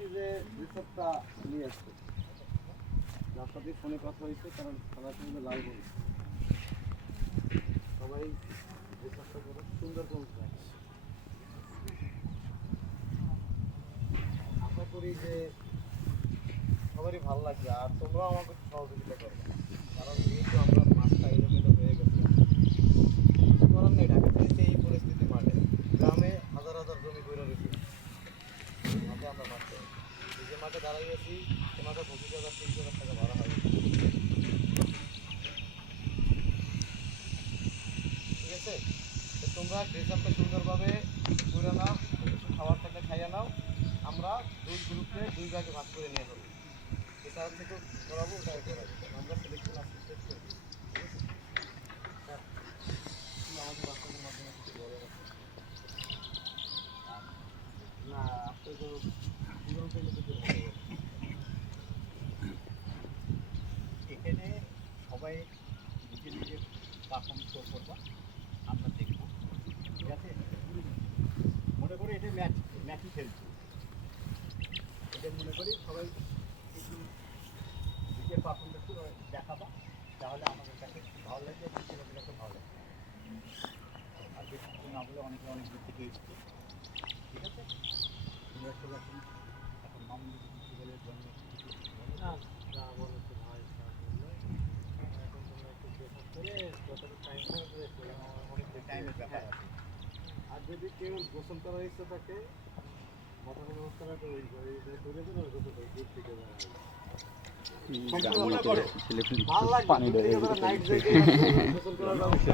বলছি যে রিসোর্টটা নিয়ে আসছে, যার সাথে ফোনে কথা হয়েছে, কারণ সবার সঙ্গে লাইভ হয়েছে, সবাই রিসোর্টটা করে সুন্দর করে আশা করি যে সবারই ভালো লাগবে। আর তোমরাও আমাকে সহযোগিতা করবে, কারণ যেহেতু আমরা মাঠটা এলোমেলো হয়ে গেছে, করার নেই। ঢাকা থেকে এই পরিস্থিতি, মাঠে গ্রামে হাজার হাজার জমি করে রয়েছে, মাঠে আমরা মাঠে যে মাঠে দাঁড়াইয়েছি সে মাঠে 25,000 30,000 টাকা ভাড়া হয়। ঠিক আছে, তো তোমরা ড্রেস আপটা সুন্দরভাবে করে নাও, খাবার থাকলে খাইয়ে নাও। আমরা দুই গ্রুপে দুই ভাগে ভাগ করে নিয়ে যাবো, এটা হচ্ছে তো করাবো, ওটাই করাবো। আমরা সিলেকশন আসতে শেষ করবো। আমাদের বাচ্চাদের মাধ্যমে কিছু বলে না, আপনি তো পুরো পেলে কিছু ভালো। এখানে সবাই নিজে নিজে পারফর্ম শো করবা, আমরা দেখবো। ঠিক আছে, মনে করি এটা ম্যাচই খেলছি, এটা মনে করি সবাই একটু নিজের পারফরমেন্স দেখাবা, তাহলে আমাদের কাছে ভালো লাগবে, ছেলেদের কাছে ভালো লাগবে। আর বেশি না বলে অনেকে অনেক দূর থেকে এসছে। ঠিক আছে, তোমরা সবাই এখন মামুলি ফুটবলের জন্য যা বলো তো ভাই, এখন তোমরা একটু প্রেসার করে যতটা টাইম হবে অনেক টাইমের ব্যাপার আছে। আর যদি কেউ গোসল করার ইচ্ছা থাকে, মোটামুটি ব্যবস্থা রাখবে, ওই করে দেবে, গোসল করে দূর থেকে পানি দেবে, নাইট জেগে গোসল করার ব্যবস্থা